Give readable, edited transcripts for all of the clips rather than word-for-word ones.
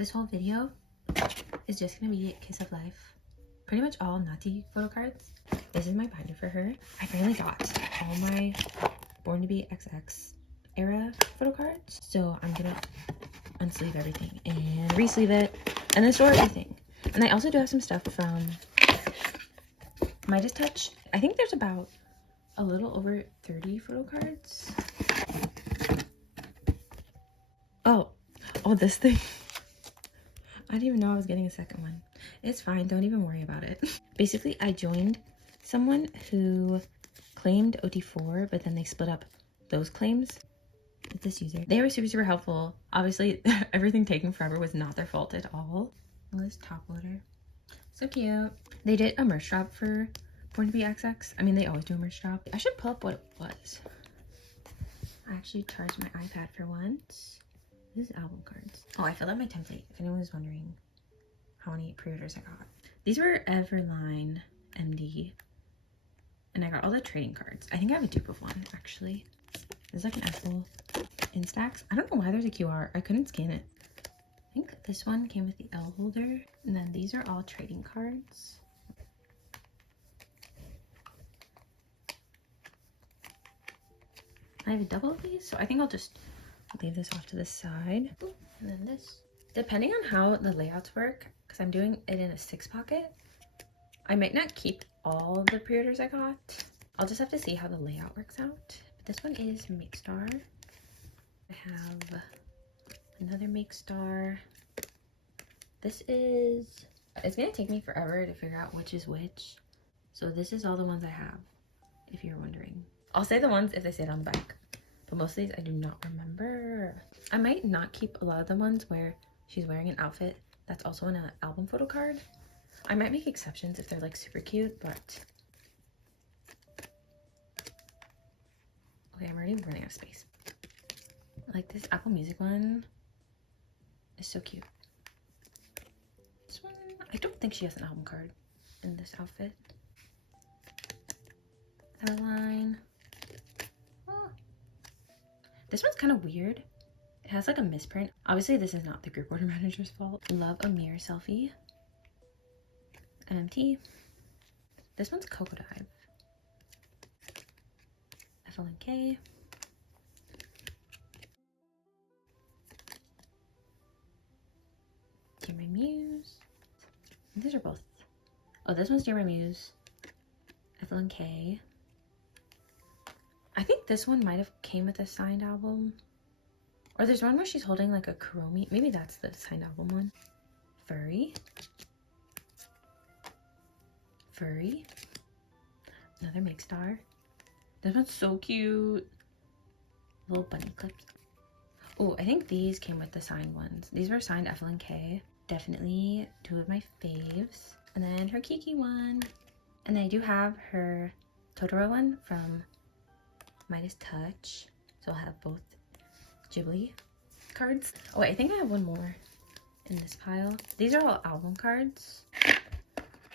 This whole video is just gonna be Kiss of Life. Pretty much all Natty photo cards. This is my binder for her. I finally got all my Born to Be XX era photo cards. So I'm gonna unsleeve everything and re-sleeve it and then store everything. And I also do have some stuff from Midas Touch. I think there's about a little over 30 photo cards. Oh, this thing. I didn't even know I was getting a second one. It's fine, don't even worry about it. Basically, I joined someone who claimed OT4, but then they split up those claims with this user. They were super helpful. Obviously, everything taking forever was not their fault at all. Well, this top loader. So cute. They did a merch drop for Born to Be XX. I mean, they always do a merch drop. I should pull up what it was. I actually charged my iPad for once. This is album cards. Oh, I filled out my template, if anyone was wondering how many pre-orders I got. These were Everline MD. And I got all the trading cards. I think I have a dupe of one, actually. There's like an actual Instax. I don't know why there's a QR. I couldn't scan it. I think this one came with the L holder. And then these are all trading cards. I have a double of these, so I think I'll just leave this off to the side. Ooh, and then this. Depending on how the layouts work, because I'm doing it in a 6 pocket, I might not keep all the pre-orders I got. I'll just have to see how the layout works out. But this one is Make Star. I have another Make Star. This is, it's gonna take me forever to figure out which is which. So this is all the ones I have, if you're wondering. I'll say the ones if they say it on the back. But most of these I do not remember. I might not keep a lot of the ones where she's wearing an outfit that's also in an album photo card. I might make exceptions if they're like super cute, but okay, I'm already running out of space. Like this Apple Music one is so cute. This one, I don't think she has an album card in this outfit. Caroline. This one's kind of weird. It has like a misprint. Obviously, this is not the group order manager's fault. Love a Mirror Selfie. MMT. This one's Coco Dive. FLNK. Dear My Muse. These are both. Oh, this one's Dear My Muse. FLNK. I think this one might have came with a signed album. Or there's one where she's holding like a Kuromi. Maybe that's the signed album one. Furry. Furry. Another Make Star. This one's so cute. Little bunny clips. Oh, I think these came with the signed ones. These were signed FLNK. Definitely two of my faves. And then her Kiki one. And then I do have her Totoro one from Midas Touch. So I'll have both Ghibli cards. Oh wait, I think I have one more in this pile. These are all album cards.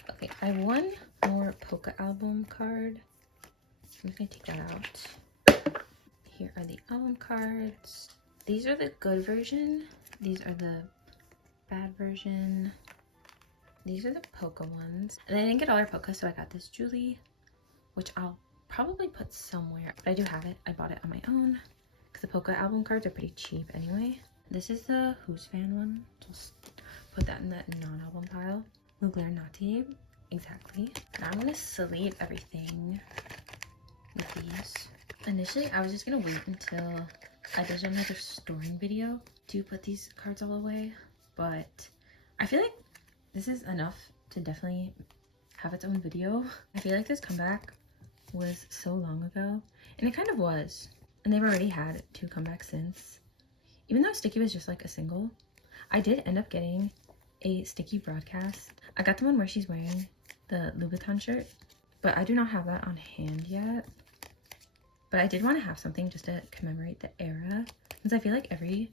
Okay, I have one more Polka album card. I'm just gonna take that out. Here are the album cards. These are the good version. These are the bad version. These are the Polka ones. And I didn't get all our Polka, so I got this Julie, which I'll probably put somewhere. But I do have it. I bought it on my own because the Polka album cards are pretty cheap anyway. This is the Who's Fan one. Just put that in that non-album pile. Mugler Natty. Exactly. Now I'm gonna sleeve everything with these. Initially, I was just gonna wait until I did another storing video to put these cards all away, but I feel like this is enough to definitely have its own video. I feel like this comeback was so long ago, and it kind of was, and they've already had 2 comebacks since. Even though Sticky was just like a single, I did end up getting a Sticky broadcast. I got the one where she's wearing the Louboutin shirt, but I do not have that on hand yet. But I did want to have something just to commemorate the era, since I feel like every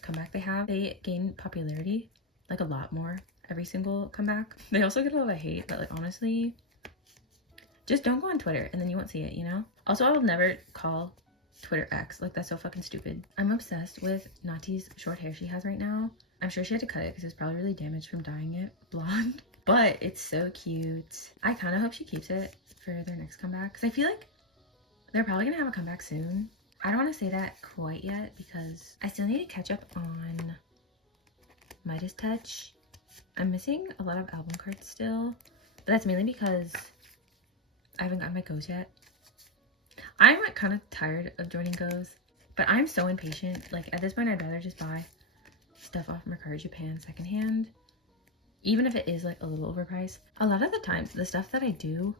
comeback they have, they gain popularity, like a lot more every single comeback. They also get a lot of hate, but like honestly, just don't go on Twitter and then you won't see it, you know? Also, I will never call Twitter X. Like, that's so fucking stupid. I'm obsessed with Natty's short hair she has right now. I'm sure she had to cut it because it's probably really damaged from dyeing it blonde. But it's so cute. I kind of hope she keeps it for their next comeback because I feel like they're probably gonna have a comeback soon. I don't want to say that quite yet because I still need to catch up on Midas Touch. I'm missing a lot of album cards still, but that's mainly because I haven't gotten my goes yet. I'm like kind of tired of joining goes, but I'm so impatient. Like at this point, I'd rather just buy stuff off Mercari Japan secondhand, even if it is like a little overpriced. A lot of the times, the stuff that I do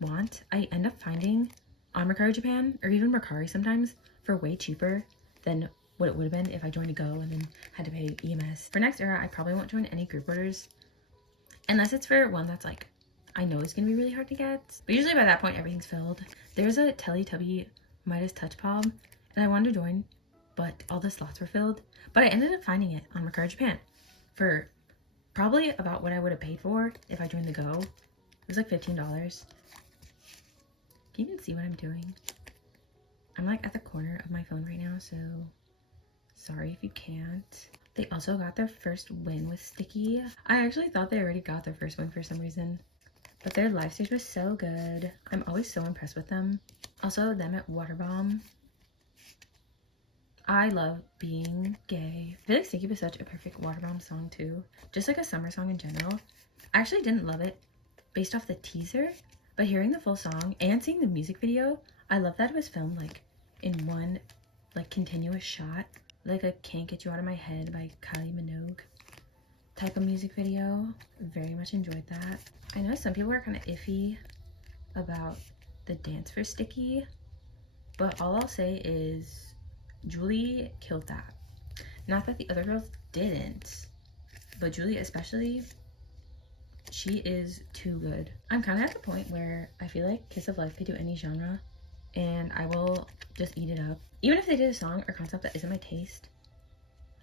want, I end up finding on Mercari Japan or even Mercari sometimes for way cheaper than what it would have been if I joined a go and then had to pay EMS. For next era, I probably won't join any group orders unless it's for one that's like I know it's gonna be really hard to get. But usually by that point, everything's filled. There's a Teletubby Midas Touch Palm and I wanted to join, but all the slots were filled. But I ended up finding it on Mercari Japan for probably about what I would have paid for if I joined the go. It was like $15. Can you even see what I'm doing? I'm like at the corner of my phone right now, so sorry if you can't. They also got their first win with Sticky. I actually thought they already got their first win for some reason, but their live stage was so good. I'm always so impressed with them. Also, them at Waterbomb. I love being gay. I feel like Sticky was such a perfect Waterbomb song too. Just like a summer song in general. I actually didn't love it based off the teaser, but hearing the full song and seeing the music video, I love that it was filmed like in one like continuous shot. Like a Can't Get You Out of My Head by Kylie Minogue type of music video. Very much enjoyed that. I know some people are kind of iffy about the dance for Sticky, but all I'll say is Julie killed that. Not that the other girls didn't, but Julie especially, she is too good. I'm kind of at the point where I feel like Kiss of Life could do any genre and I will just eat it up. Even if they did a song or concept that isn't my taste.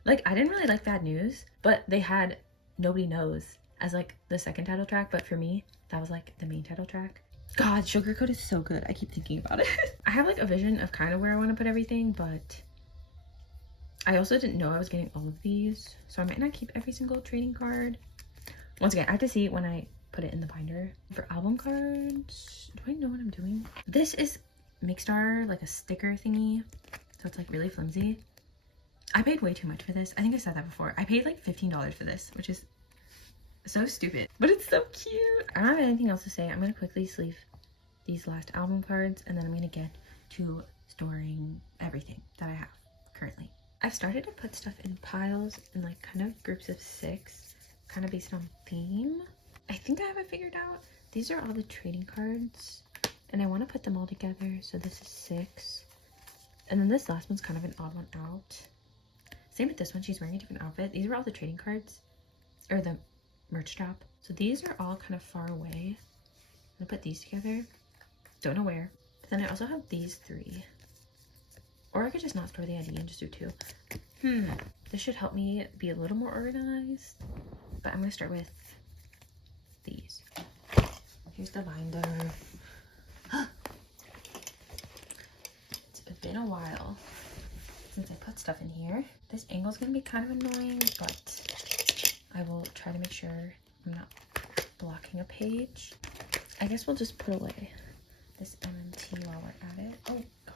Like, I didn't really like Bad News, but they had Nobody Knows as like the second title track, but for me, that was like the main title track. God, Sugarcoat is so good. I keep thinking about it. I have like a vision of kind of where I want to put everything, but I also didn't know I was getting all of these, so I might not keep every single trading card. Once again, I have to see when I put it in the binder. For album cards, do I know what I'm doing? This is Mixstar, like a sticker thingy, so it's like really flimsy. I paid way too much for this. I think I said that before. I paid like $15 for this, which is so stupid, but it's so cute. I don't have anything else to say. I'm gonna quickly sleeve these last album cards and then I'm gonna get to storing everything that I have currently. I've started to put stuff in piles in like kind of groups of 6, kind of based on theme. I think I have it figured out. These are all the trading cards and I want to put them all together. So this is 6. And then this last one's kind of an odd one out. Same with this one, she's wearing a different outfit. These are all the trading cards, or the merch drop. So these are all kind of far away. I'm gonna put these together. Don't know where. But then I also have these 3. Or I could just not store the ID and just do 2. This should help me be a little more organized. But I'm gonna start with these. Here's the binder. It's been a while since I put stuff in here. This angle's gonna be kind of annoying, but I will try to make sure I'm not blocking a page. I guess we'll just put away this MMT while we're at it. Oh god.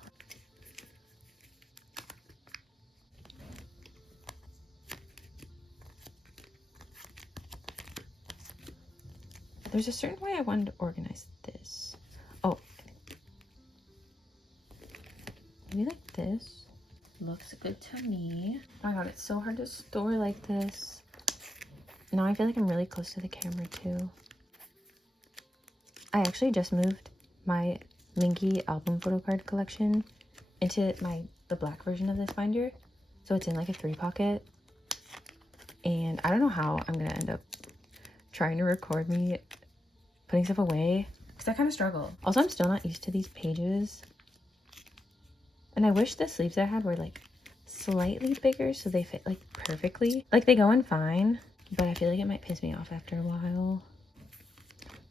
There's a certain way I wanted to organize this. Oh, maybe like this. Looks good to me. Oh my god, it's so hard to store like this. Now I feel like I'm really close to the camera too. I actually just moved my Mingy album photo card collection into the black version of this binder. So it's in like a 3 pocket. And I don't know how I'm gonna end up trying to record me putting stuff away, because I kind of struggle. Also, I'm still not used to these pages. And I wish the sleeves I had were like slightly bigger so they fit like perfectly. Like they go in fine, but I feel like it might piss me off after a while.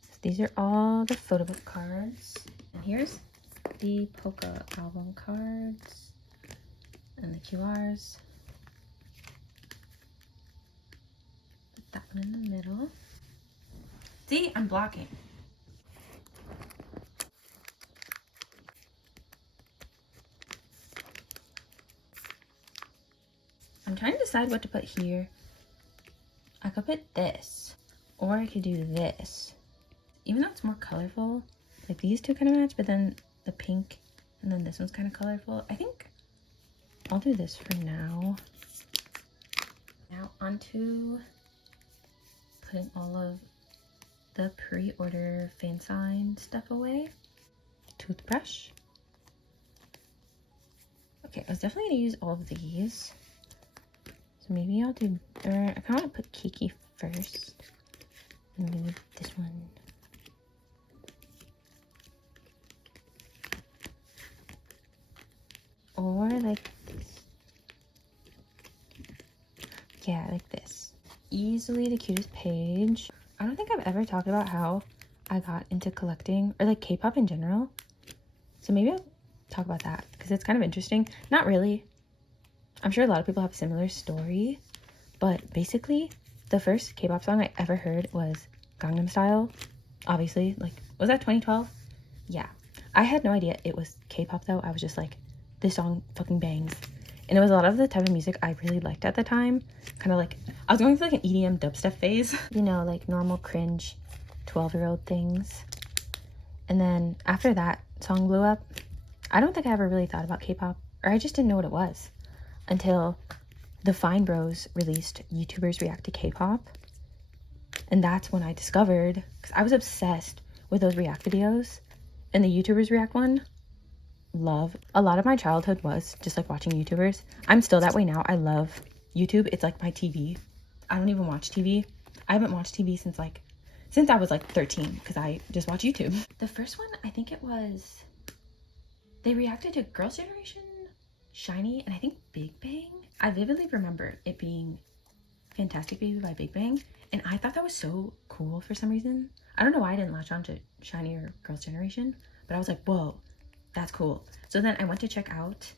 So these are all the photo book cards. And here's the polka album cards and the QRs. that one in the middle. See, I'm blocking. I'm trying to decide what to put here. I could put this, or I could do this. Even though it's more colorful, like these two kind of match, but then the pink and then this one's kind of colorful. I think I'll do this for now. Now onto putting all of the pre-order fan sign stuff away. Toothbrush. Okay, I was definitely gonna use all of these. So maybe I'll do, I kind of want to put Kiki first. And maybe this one. Or like this. Yeah, like this. Easily the cutest page. I don't think I've ever talked about how I got into collecting, or like K-pop in general. So maybe I'll talk about that, because it's kind of interesting. Not really. I'm sure a lot of people have a similar story, but basically the first K-pop song I ever heard was Gangnam Style. Obviously, like, was that 2012? Yeah. I had no idea it was K-pop though. I was just like, this song fucking bangs. And it was a lot of the type of music I really liked at the time. Kind of like, I was going through like an EDM dubstep phase. You know, like normal cringe 12-year-old things. And then after that song blew up, I don't think I ever really thought about K-pop, or I just didn't know what it was until the Fine Bros released YouTubers React to K-pop. And that's when I discovered, because I was obsessed with those React videos, and the YouTubers React one, love. A lot of my childhood was just like watching YouTubers. I'm still that way now. I love YouTube. It's like my TV. I don't even watch TV. I haven't watched TV since I was like 13, because I just watch YouTube. The first one, I think it was, they reacted to Girls' Generation, Shiny, and I think Big Bang. I vividly remember it being Fantastic Baby by Big Bang, and I thought that was so cool for some reason. I don't know why I didn't latch on to Shiny or Girls' Generation, but I was like, whoa, that's cool. So then I went to check out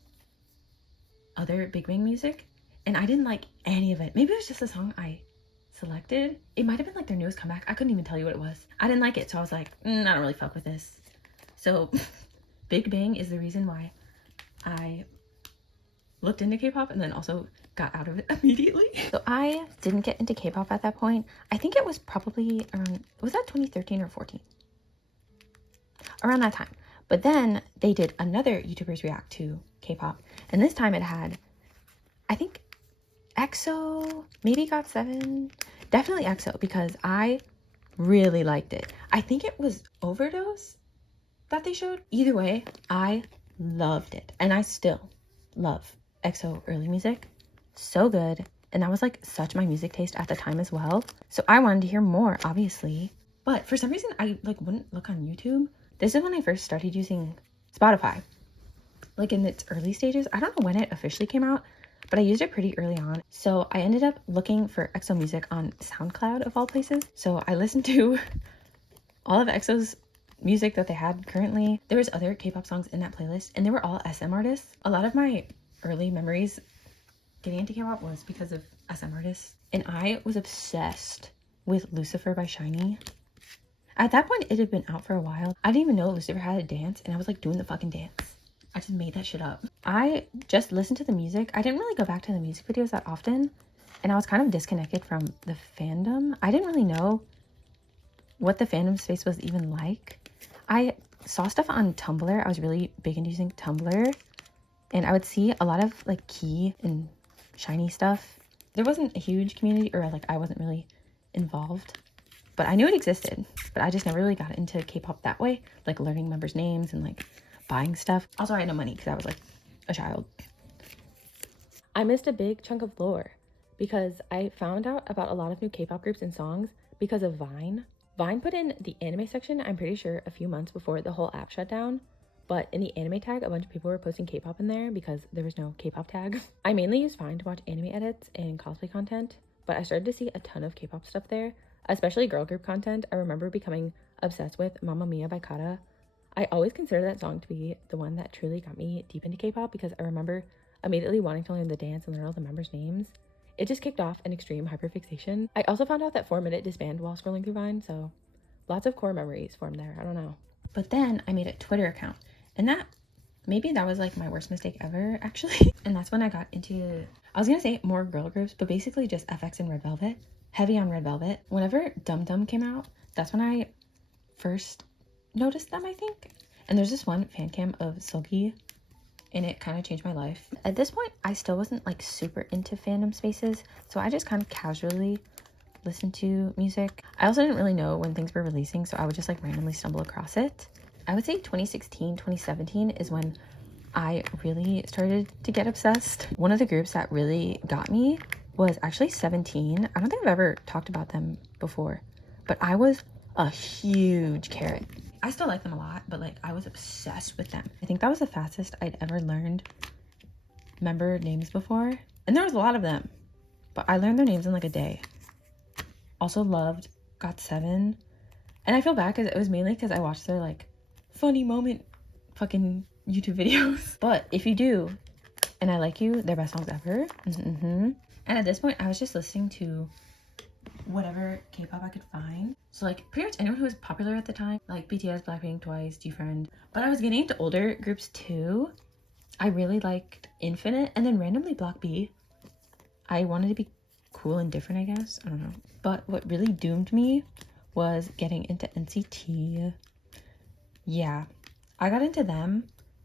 other Big Bang music, and I didn't like any of it. Maybe it was just the song I selected. It might have been like their newest comeback. I couldn't even tell you what it was. I didn't like it, so I was like, I don't really fuck with this. So Big Bang is the reason why I looked into K-pop and then also got out of it immediately. So I didn't get into K-pop at that point. I think it was probably around, was that 2013 or 14? Around that time. But then they did another YouTubers React to K-pop, and this time it had, I think, EXO, maybe GOT7, definitely EXO, because I really liked it. I think it was Overdose that they showed. Either way, I loved it, and I still love EXO early music. So good, and that was like such my music taste at the time as well. So I wanted to hear more, obviously, but for some reason I like wouldn't look on YouTube. This is when I first started using Spotify, like in its early stages. I don't know when it officially came out, but I used it pretty early on. So I ended up looking for EXO music on SoundCloud of all places. So I listened to all of EXO's music that they had currently. There was other K-pop songs in that playlist, and they were all SM artists. A lot of my early memories getting into K-pop was because of SM artists, and I was obsessed with Lucifer by Shiny. At that point, it had been out for a while. I didn't even know Lucifer had a dance, and I was like doing the fucking dance. I just made that shit up. I just listened to the music. I didn't really go back to the music videos that often, and I was kind of disconnected from the fandom. I didn't really know what the fandom space was even like. I saw stuff on Tumblr. I was really big into using Tumblr, and I would see a lot of like Key and Shiny stuff. There wasn't a huge community, or like I wasn't really involved, but I knew it existed. But I just never really got into K-pop that way, like learning members' names and like buying stuff. Also, I had no money because I was like a child. I missed a big chunk of lore because I found out about a lot of new K-pop groups and songs because of Vine. Vine put in the anime section, I'm pretty sure, a few months before the whole app shut down. But in the anime tag, a bunch of people were posting K-pop in there because there was no K-pop tag. I mainly use Vine to watch anime edits and cosplay content, but I started to see a ton of K-pop stuff there, especially girl group content. I remember becoming obsessed with Mamma Mia by Kara. I always consider that song to be the one that truly got me deep into K-pop because I remember immediately wanting to learn the dance and learn all the members' names. it just kicked off an extreme hyperfixation. I also found out that 4-minute disband while scrolling through Vine, so lots of core memories formed there. I don't know. But then I made a Twitter account, and maybe that was like my worst mistake ever, actually. And that's when I got into, I was gonna say more girl groups, but basically just FX and Red Velvet. Heavy on Red Velvet. Whenever Dum Dum came out, that's when I first noticed them, I think. And there's this one fan cam of Sulgi, and it kind of changed my life. At this point, I still wasn't like super into fandom spaces, so I just kind of casually listened to music. I also didn't really know when things were releasing, so I would just like randomly stumble across it. I would say 2016, 2017 is when I really started to get obsessed. One of the groups that really got me was actually 17. I don't think I've ever talked about them before, but I was a huge carrot. I still like them a lot, but like I was obsessed with them. I think that was the fastest I'd ever learned member names before. And there was a lot of them, but I learned their names in like a day. Also loved GOT7. And I feel bad because it was mainly because I watched their like funny moment fucking YouTube videos. But if you do, and I like you, their best songs ever. And at this point, I was just listening to whatever K-pop I could find. So like pretty much anyone who was popular at the time, like BTS, Blackpink, Twice, G-Friend. But I was getting into older groups too. I really liked Infinite, and then randomly Block B. I wanted to be cool and different, I guess. I don't know. But what really doomed me was getting into NCT. Yeah, I got into them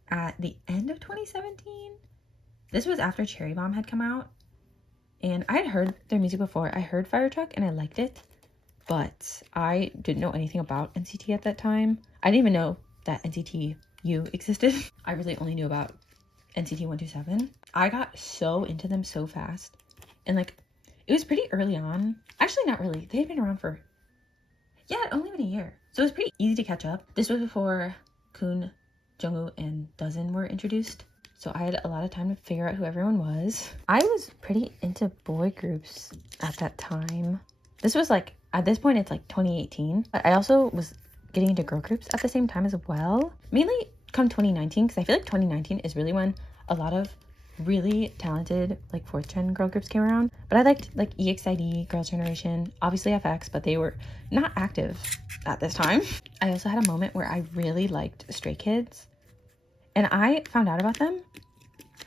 at the end of 2017. This was after Cherry Bomb had come out. And I had heard their music before. I heard Fire Truck and I liked it, but I didn't know anything about NCT at that time. I didn't even know that NCT U existed. I really only knew about NCT 127. I got so into them so fast. And like, it was pretty early on. Actually, not really. They had been around for, yeah, only been a year. So it was pretty easy to catch up. This was before Kun, Jungwoo, and Dozen were introduced. So I had a lot of time to figure out who everyone was. I was pretty into boy groups at that time. This was like, at this point, it's like 2018. But I also was getting into girl groups at the same time as well. Mainly come 2019, because I feel like 2019 is really when a lot of really talented like 4th gen girl groups came around. But I liked like EXID, Girls' Generation, obviously FX, but they were not active at this time. I also had a moment where I really liked Stray Kids. And I found out about them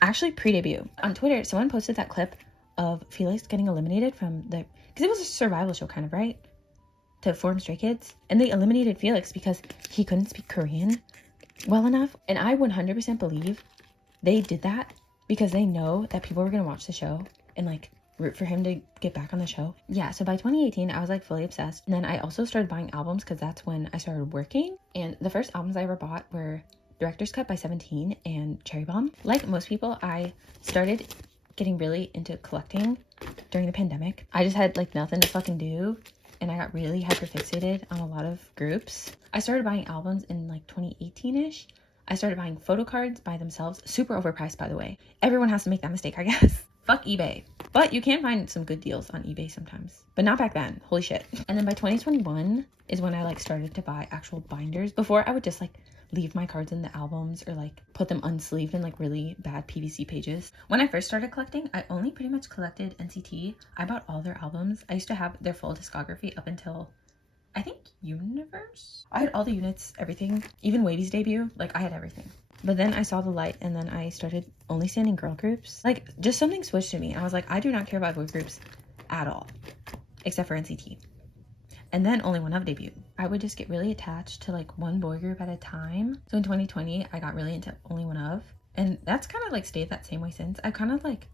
actually pre-debut. On Twitter, someone posted that clip of Felix getting eliminated from the, because it was a survival show kind of, right? To form Stray Kids. And they eliminated Felix because he couldn't speak Korean well enough. And I 100% believe they did that because they know that people were going to watch the show and like root for him to get back on the show. Yeah, so by 2018, I was like fully obsessed. And then I also started buying albums because that's when I started working. And the first albums I ever bought were Director's Cut by 17 and Cherry Bomb. Like most people, I started getting really into collecting during the pandemic. I just had like nothing to fucking do, and I got really hyperfixated on a lot of groups. I started buying albums in like 2018-ish. I started buying photocards by themselves. Super overpriced, by the way. Everyone has to make that mistake, I guess. Fuck eBay. But you can find some good deals on eBay sometimes. But not back then. Holy shit. And then by 2021 is when I like started to buy actual binders. Before I would just like leave my cards in the albums or like put them unsleeved in like really bad PVC pages. When I first started collecting, I only pretty much collected NCT. I bought all their albums. I used to have their full discography up until I think Universe. I had all the units, everything, even Wavy's debut. Like I had everything. But then I saw the light and then I started only standing girl groups. Like just something switched in me. I was like, I do not care about boy groups at all, except for NCT. And then only One Of debuted. I would just get really attached to like one boy group at a time. So in 2020, I got really into Only One Of. And that's kind of like stayed that same way since. I kind of like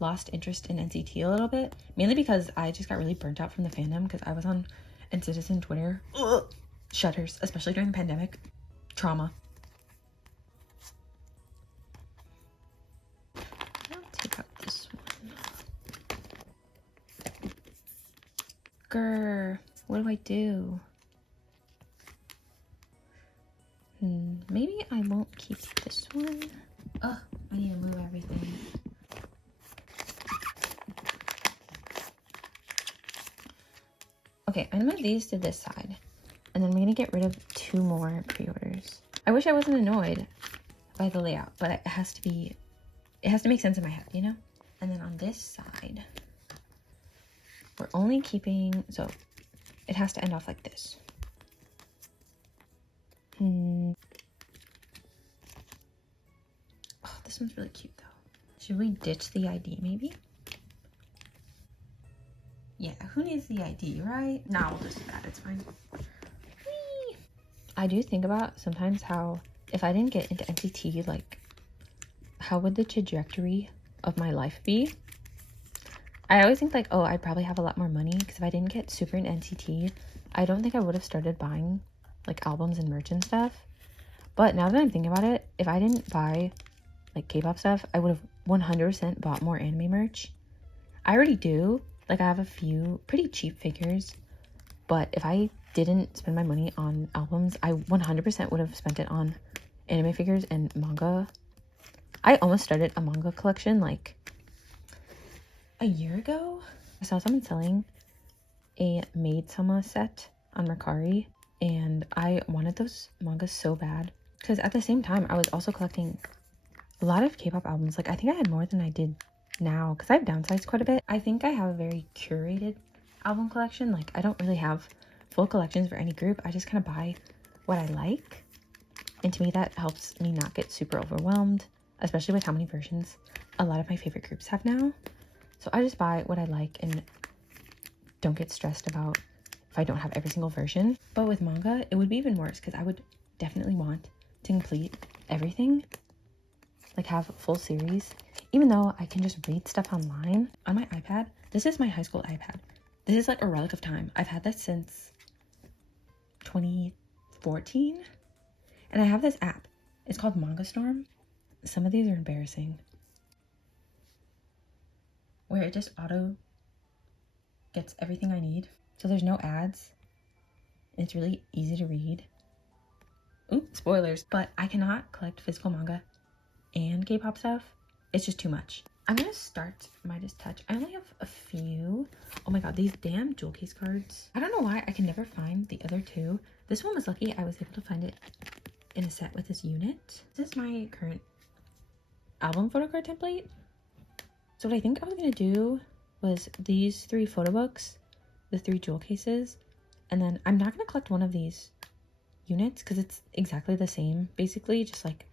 lost interest in NCT a little bit. Mainly because I just got really burnt out from the fandom because I was on NCitizen Twitter. Ugh. Shudders, especially during the pandemic. Trauma. I'll take out this one. Grr. What do I do? Maybe I won't keep this one. Ugh, I need to move everything. Okay, I'm gonna move these to this side. And then I'm gonna get rid of 2 more pre-orders. I wish I wasn't annoyed by the layout, but it has to make sense in my head, you know? And then on this side, We're only keeping, so it has to end off like this. Oh, this one's really cute though. Should we ditch the ID maybe? Yeah, who needs the ID, right? Nah, we'll just do that, it's fine. Whee! I do think about sometimes how, if I didn't get into NCT, like, how would the trajectory of my life be? I always think like, oh, I'd probably have a lot more money because if I didn't get super into NCT, I don't think I would have started buying like albums and merch and stuff. But now that I'm thinking about it, if I didn't buy like K-pop stuff, I would have 100% bought more anime merch. I already do. Like I have a few pretty cheap figures, but if I didn't spend my money on albums, I 100% would have spent it on anime figures and manga. I almost started a manga collection like a year ago. I saw someone selling a Maid-sama set on Mercari, and I wanted those mangas so bad because at the same time I was also collecting a lot of K-pop albums. Like I think I had more than I did now because I've downsized quite a bit. I think I have a very curated album collection. Like I don't really have full collections for any group. I just kind of buy what I like, and to me that helps me not get super overwhelmed, especially with how many versions a lot of my favorite groups have now. So I just buy what I like and don't get stressed about if I don't have every single version. But with manga, it would be even worse because I would definitely want to complete everything, like have a full series, even though I can just read stuff online on my iPad. This is my high school iPad. This is like a relic of time. I've had this since 2014, and I have this app. It's called Manga Storm. Some of these are embarrassing, where it just auto gets everything I need. So there's no ads. It's really easy to read. Ooh, spoilers. But I cannot collect physical manga and K-pop stuff. It's just too much. I'm gonna start Midas Touch. I only have a few. Oh my god, these damn jewel case cards. I don't know why I can never find the other two. This one was lucky. I was able to find it in a set with this unit. This is my current album photo card template. So what I think I was gonna do was these 3 photo books, the 3 jewel cases, and then I'm not gonna collect one of these units because it's exactly the same, basically, just like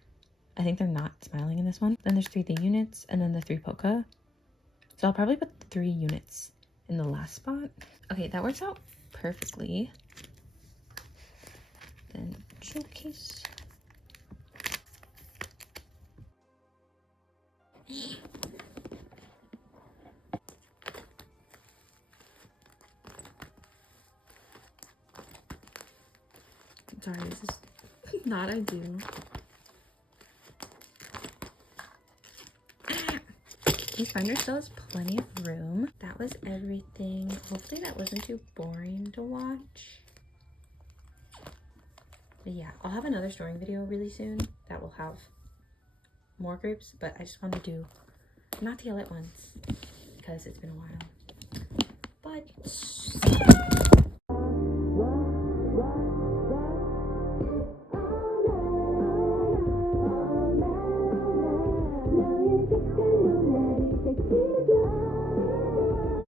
I think they're not smiling in this one. Then there's 3 the units and then the 3 polka. So I'll probably put the 3 units in the last spot. Okay, that works out perfectly. Then jewel case. Sorry, this is not ideal. This binder still has plenty of room. That was everything. Hopefully that wasn't too boring to watch. But yeah, I'll have another storing video really soon that will have more groups, but I just want to do natty all at once because it's been a while. But